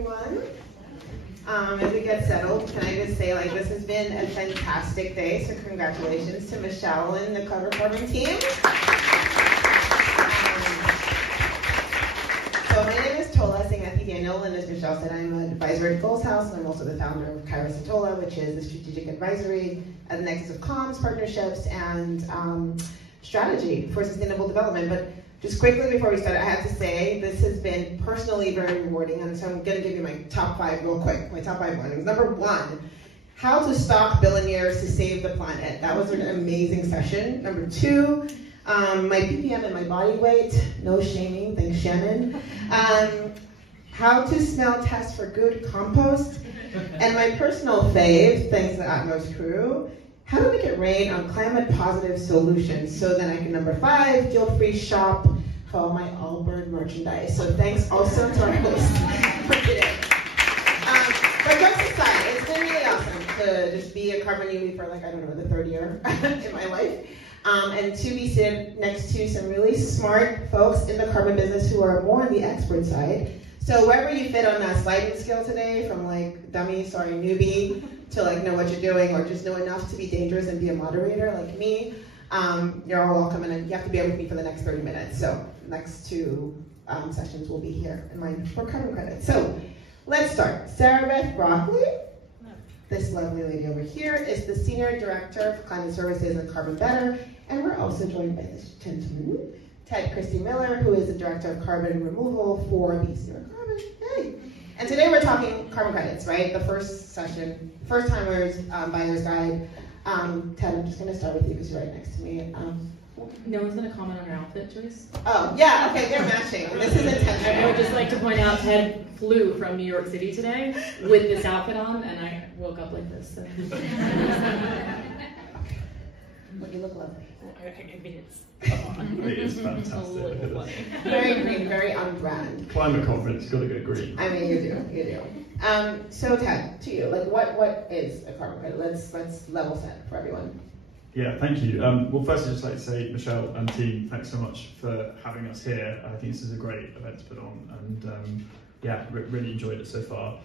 everyone. As we get settled, can I just say, like, this has been a fantastic day, so congratulations to Michelle and the Carbon team. So my name is Tola, Daniel, and as Michelle said, I'm an advisor at Goals House, and I'm also the founder of Tola, which is the strategic advisory at the nexus of comms, partnerships, and strategy for sustainable development. But just quickly before we start, I have to say this has been personally very rewarding, and so I'm going to give you my top 5 real quick. My top 5 warnings. Number 1, how to stalk billionaires to save the planet. That was an amazing session. Number 2, my ppm and my body weight. No shaming, thanks Shannon. How to smell test for good compost. And my personal fave, thanks to the Atmos crew, how to make it rain on climate positive solutions. So then I can, number 5, feel free shop for all my Allbird merchandise. So thanks also to our hosts for today. But jokes aside, it's been really awesome to just be a carbon newbie for, like, I don't know, the 3rd year in my life. And to be sitting next to some really smart folks in the carbon business who are more on the expert side. So wherever you fit on that sliding scale today, from like dummy, sorry, newbie, to like know what you're doing, or just know enough to be dangerous and be a moderator like me, you're all welcome, and you have to be with me for the next 30 minutes. So next 2 sessions will be here in mine for carbon credit. So let's start. Sarabeth Brockley, this lovely lady over here, is the Senior Director of Climate Services at CarbonBetter, and we're also joined by this gentleman, Christie-Miller, who is the Director of Carbon Removal for BeZero Carbon. Hey. And today we're talking carbon credits, right? The first session, first timers, buyer's guide. Ted, I'm just going to start with you because you're right next to me. No one's going to comment on your outfit choice? Oh, yeah, okay, they're matching. This is intentional. I would just like to point out Ted flew from New York City today with this outfit on, and I woke up like this. So. Well, you look lovely. I mean, it's It is fantastic. Very green, very on brand. Climate conference, got to go green. I mean, you do. So Ted, to you, like, what is a carbon credit? Let's level set for everyone. Yeah, thank you. Well, first I'd just like to say, Michelle and team, thanks so much for having us here. I think this is a great event to put on, and yeah, really enjoyed it so far.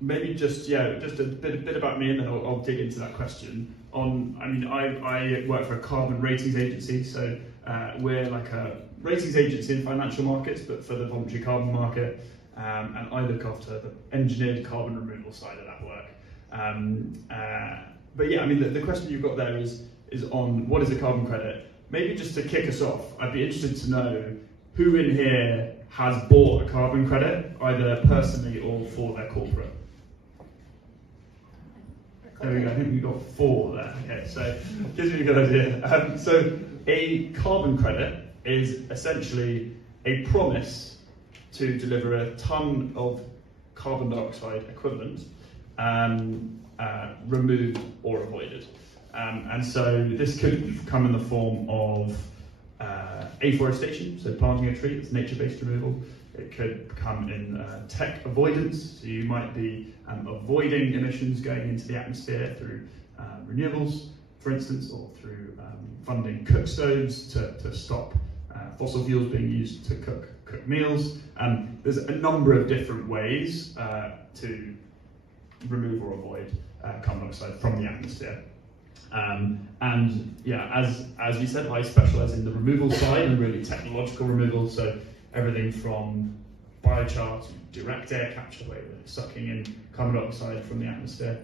Maybe just a bit about me, and then I'll dig into that question. I work for a carbon ratings agency, so we're like a ratings agency in financial markets, but for the voluntary carbon market, and I look after the engineered carbon removal side of that work. But yeah, I mean, the question you've got there is on what is a carbon credit. Maybe just to kick us off, I'd be interested to know who in here has bought a carbon credit, either personally or for their corporate. There we go, I think we've got 4 there. Okay, so gives me a good idea. So a carbon credit is essentially a promise to deliver a ton of carbon dioxide equivalent removed or avoided. And so this could come in the form of afforestation, so planting a tree, that's nature-based removal. It could come in tech avoidance, so you might be avoiding emissions going into the atmosphere through renewables, for instance, or through funding cook stoves to stop fossil fuels being used to cook meals. There's a number of different ways to remove or avoid carbon dioxide from the atmosphere. And yeah, as you said, I specialise in the removal side and really technological removal, so everything from biochar to direct air capture, where you're sucking in carbon dioxide from the atmosphere.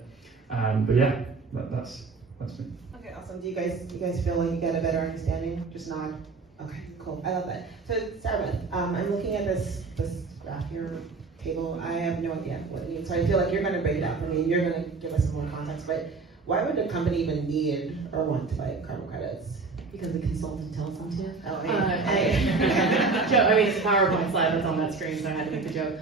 But yeah, that's me. Okay, awesome. Do you guys feel like you get a better understanding? Just nod. Okay, cool. I love that. So Sarabeth, I'm looking at this graph here, table. I have no idea what it means. So I feel like you're going to break it up. I mean, you're going to give us some more context. But why would a company even need or want to buy carbon credits? Because the consultant tells them to. Oh, Joe, I mean, it's a PowerPoint slide that's on that screen, so I had to make the joke.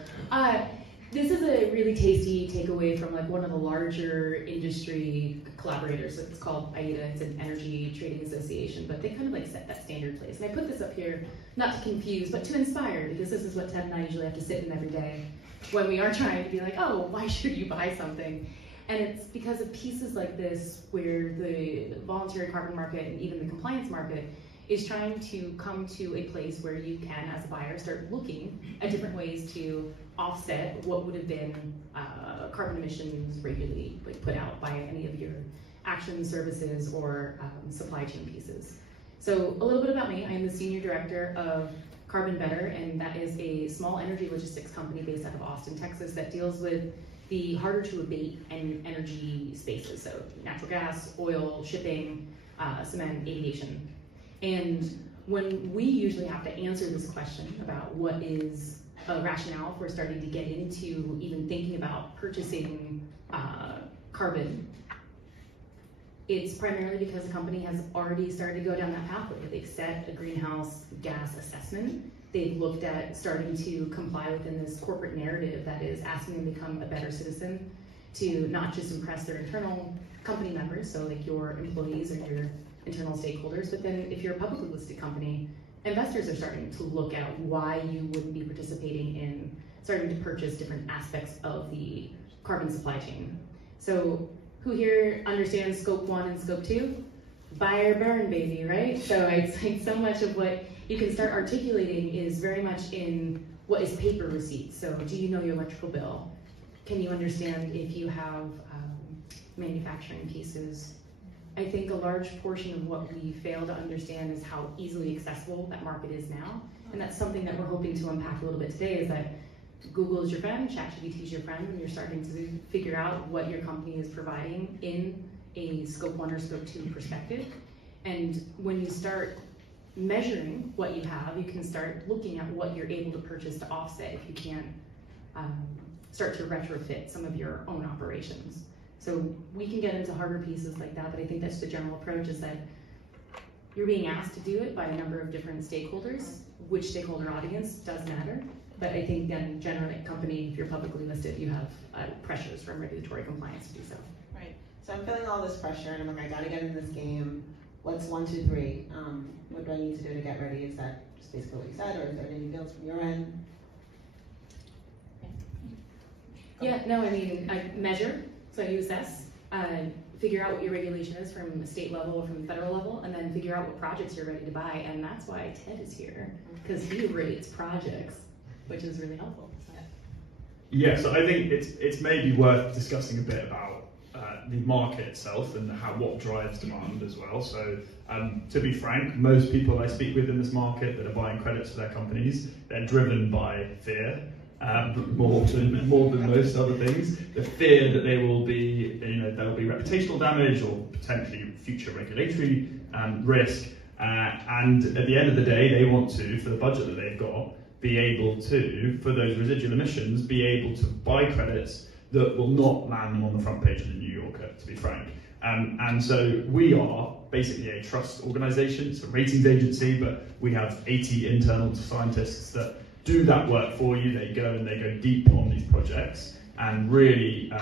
This is a really tasty takeaway from like one of the larger industry collaborators. It's called AIDA. It's an energy trading association, but they kind of like set that standard place. And I put this up here not to confuse, but to inspire, because this is what Ted and I usually have to sit in every day when we are trying to be like, oh, why should you buy something? And it's because of pieces like this where the voluntary carbon market and even the compliance market is trying to come to a place where you can, as a buyer, start looking at different ways to offset what would have been carbon emissions regularly put out by any of your action services or supply chain pieces. So a little bit about me. I am the Senior Director of CarbonBetter, and that is a small energy logistics company based out of Austin, Texas, that deals with the harder to abate and energy spaces, so natural gas, oil, shipping, cement, aviation. And when we usually have to answer this question about what is a rationale for starting to get into even thinking about purchasing carbon, it's primarily because the company has already started to go down that pathway. They've set a greenhouse gas assessment. They've looked at starting to comply within this corporate narrative that is asking them to become a better citizen, to not just impress their internal company members, so like your employees or your internal stakeholders, but then if you're a publicly listed company, investors are starting to look at why you wouldn't be participating in starting to purchase different aspects of the carbon supply chain. So who here understands scope 1 and scope 2? Buy or burn, baby, right? So it's like so much of what you can start articulating is very much in what is paper receipts. So do you know your electrical bill? Can you understand if you have manufacturing pieces? I think a large portion of what we fail to understand is how easily accessible that market is now. And that's something that we're hoping to unpack a little bit today, is that Google is your friend, ChatGPT is your friend, when you're starting to figure out what your company is providing in a scope 1 or scope 2 perspective. And when you start measuring what you have, you can start looking at what you're able to purchase to offset if you can't start to retrofit some of your own operations. So we can get into harder pieces like that, but I think that's the general approach, is that you're being asked to do it by a number of different stakeholders. Which stakeholder audience does matter, but I think then generally a company, if you're publicly listed, you have pressures from regulatory compliance to do so. Right, so I'm feeling all this pressure and I'm like, I gotta get in this game. What's 1, 2, 3? What do I need to do to get ready? Is that just basically what you said, or is there anything else from your end? Yeah, no, I mean, I measure, so you assess, figure out what your regulation is from the state level or from the federal level, and then figure out what projects you're ready to buy, and that's why Ted is here, because he rates projects, which is really helpful. So. Yeah, so I think it's maybe worth discussing a bit about the market itself and what drives demand as well. So to be frank, most people I speak with in this market that are buying credits for their companies, they're driven by fear. More than most other things, the fear that they will be, there'll be reputational damage or potentially future regulatory risk, and at the end of the day, they want to, for the budget that they've got, be able to, for those residual emissions, be able to buy credits that will not land them on the front page of the New Yorker, to be frank. And so we are basically a trust organisation, it's a ratings agency, but we have 80 internal scientists that do that work for you. They go deep on these projects and really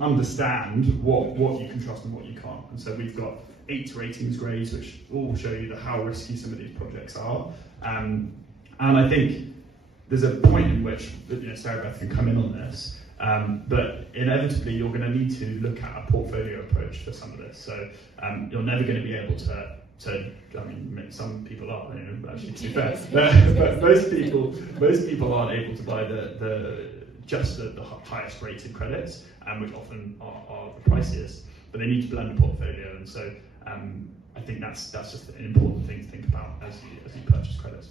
understand what you can trust and what you can't. And so we've got 8 ratings grades which all show you how risky some of these projects are. And I think there's a point in which Sarabeth can come in on this, but inevitably you're going to need to look at a portfolio approach for some of this. So you're never going to be able to I mean, some people are, actually, to be fair, but most people aren't able to buy just the highest rated credits, which often are the priciest, but they need to blend a portfolio, and so I think that's just an important thing to think about as you purchase credits.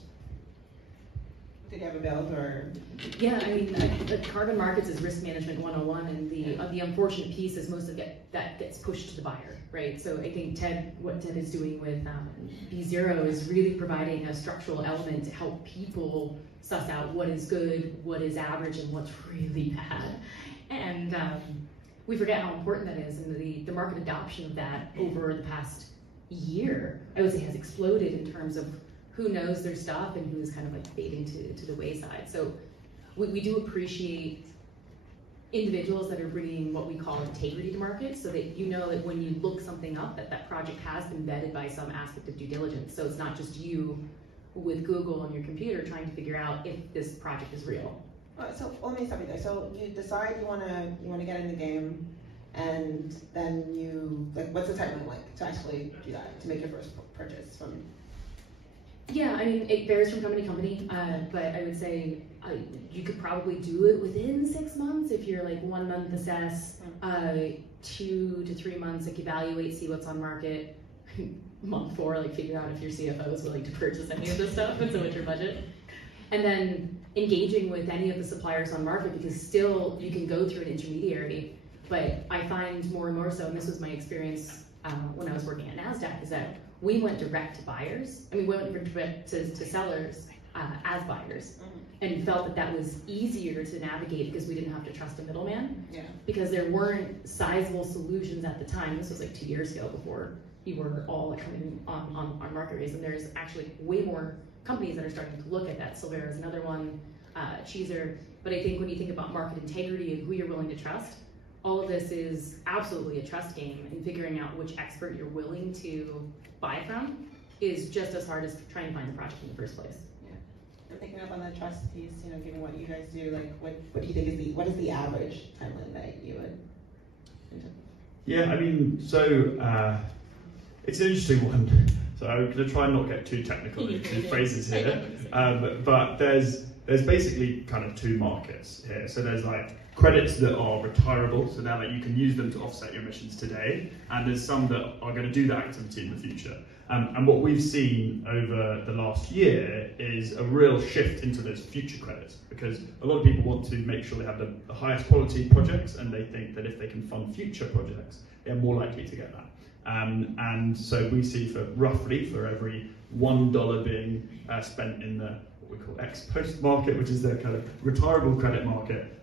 Did you have a build or? Yeah, I mean, the carbon markets is risk management 101, and the unfortunate piece is most of that gets pushed to the buyer, right? So I think what Ted is doing with BeZero is really providing a structural element to help people suss out what is good, what is average, and what's really bad. And we forget how important that is, and the market adoption of that over the past year, I would say, has exploded in terms of who knows their stuff and who's kind of like fading to the wayside. So we do appreciate individuals that are bringing what we call integrity to market, so that you know that when you look something up, that project has been vetted by some aspect of due diligence. So it's not just you with Google on your computer trying to figure out if this project is real. So let me stop you there. So you decide you want to get in the game, and then you, like, what's the timeline like to actually do that, to make your first purchase from? Yeah, I mean, it varies from company to company, but I would say you could probably do it within 6 months if you're like 1 month assess, 2 to 3 months, like evaluate, see what's on market. Month 4, like figure out if your CFO is willing to purchase any of this stuff and so what's your budget. And then engaging with any of the suppliers on market, because still you can go through an intermediary, but I find more and more so, and this was my experience when I was working at NASDAQ, is that we went direct to buyers, and we went direct to sellers as buyers, and felt that that was easier to navigate because we didn't have to trust a middleman. Yeah. Because there weren't sizable solutions at the time. This was like 2 years ago, before we were all like coming on market raise, and there's actually way more companies that are starting to look at that. Silvera is another one, Cheezer. But I think when you think about market integrity and who you're willing to trust, all of this is absolutely a trust game, and figuring out which expert you're willing to buy from is just as hard as trying to find the project in the first place. Yeah. And picking up on the trust piece, you know, given what you guys do, like what do you think is what is the average timeline that you would? Yeah, I mean, so it's an interesting one. So I'm going to try and not get too technical into phrases here, but there's basically kind of 2 markets here. So there's like credits that are retirable, so now that you can use them to offset your emissions today, and there's some that are going to do that activity in the future. And what we've seen over the last year is a real shift into those future credits, because a lot of people want to make sure they have the highest quality projects, and they think that if they can fund future projects, they're more likely to get that. And so we see for every $1 being spent in the what we call ex-post market, which is the kind of retirable credit market,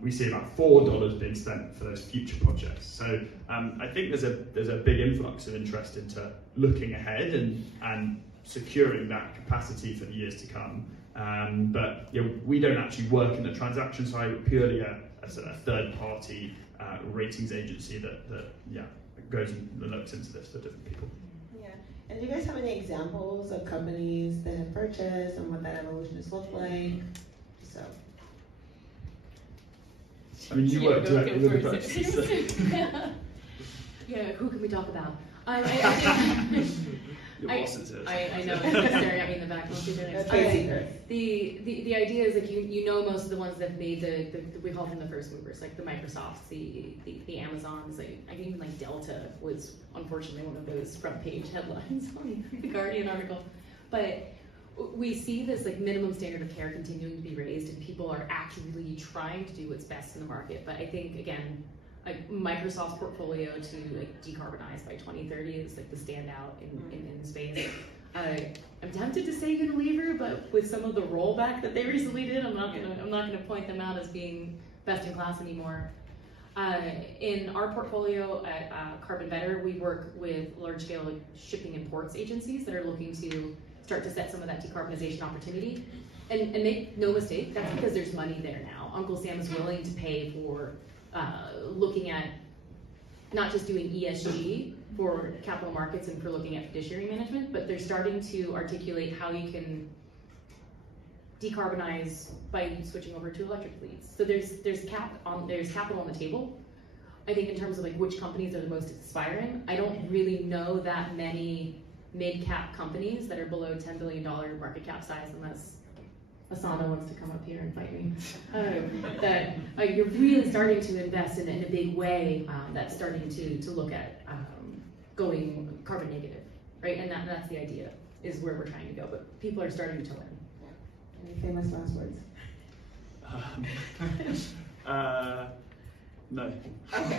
we see about $4 being spent for those future projects. So I think there's a big influx of interest into looking ahead and securing that capacity for the years to come. But you know, we don't actually work in the transaction side, we're purely a third-party ratings agency that goes and looks into this for different people. And do you guys have any examples of companies that have purchased and what that evolution has looked like? So. I mean, you work directly with the purchasers. So. Yeah, who can we talk about? Your boss is here. I know, it's staring at me in the back. The idea is like you know most of the ones that made we call them the first movers, like the Microsofts, the Amazons, like I think even like Delta was unfortunately one of those front page headlines on the Guardian article. But we see this like minimum standard of care continuing to be raised, and people are actually trying to do what's best in the market. But I think again, like Microsoft's portfolio to like decarbonize by 2030 is like the standout in the space. I'm tempted to say Unilever, but with some of the rollback that they recently did, I'm not gonna point them out as being best in class anymore. In our portfolio at CarbonBetter, we work with large-scale like, shipping and ports agencies that are looking to start to set some of that decarbonization opportunity. And make no mistake, that's because there's money there now. Uncle Sam is willing to pay for looking at not just doing ESG for capital markets and for looking at fiduciary management, but they're starting to articulate how you can decarbonize by switching over to electric fleets. So there's capital on the table. I think in terms of like which companies are the most aspiring, I don't really know that many mid-cap companies that are below $10 billion market cap size, unless Asana wants to come up here and fight me, that you're really starting to invest in a big way that's starting to look at going carbon negative, right? And that's the idea, is where we're trying to go, but people are starting to learn. Any famous last words? No. Okay.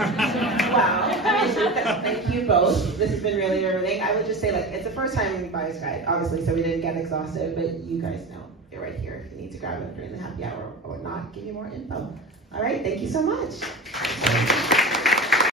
Wow. Thank you both. This has been really riveting. I would just say, like, it's the first time in Buyer's Guide, obviously, so we didn't get exhaustive, but you guys know you're right here if you need to grab it during the happy hour or not, give you more info. All right, thank you so much.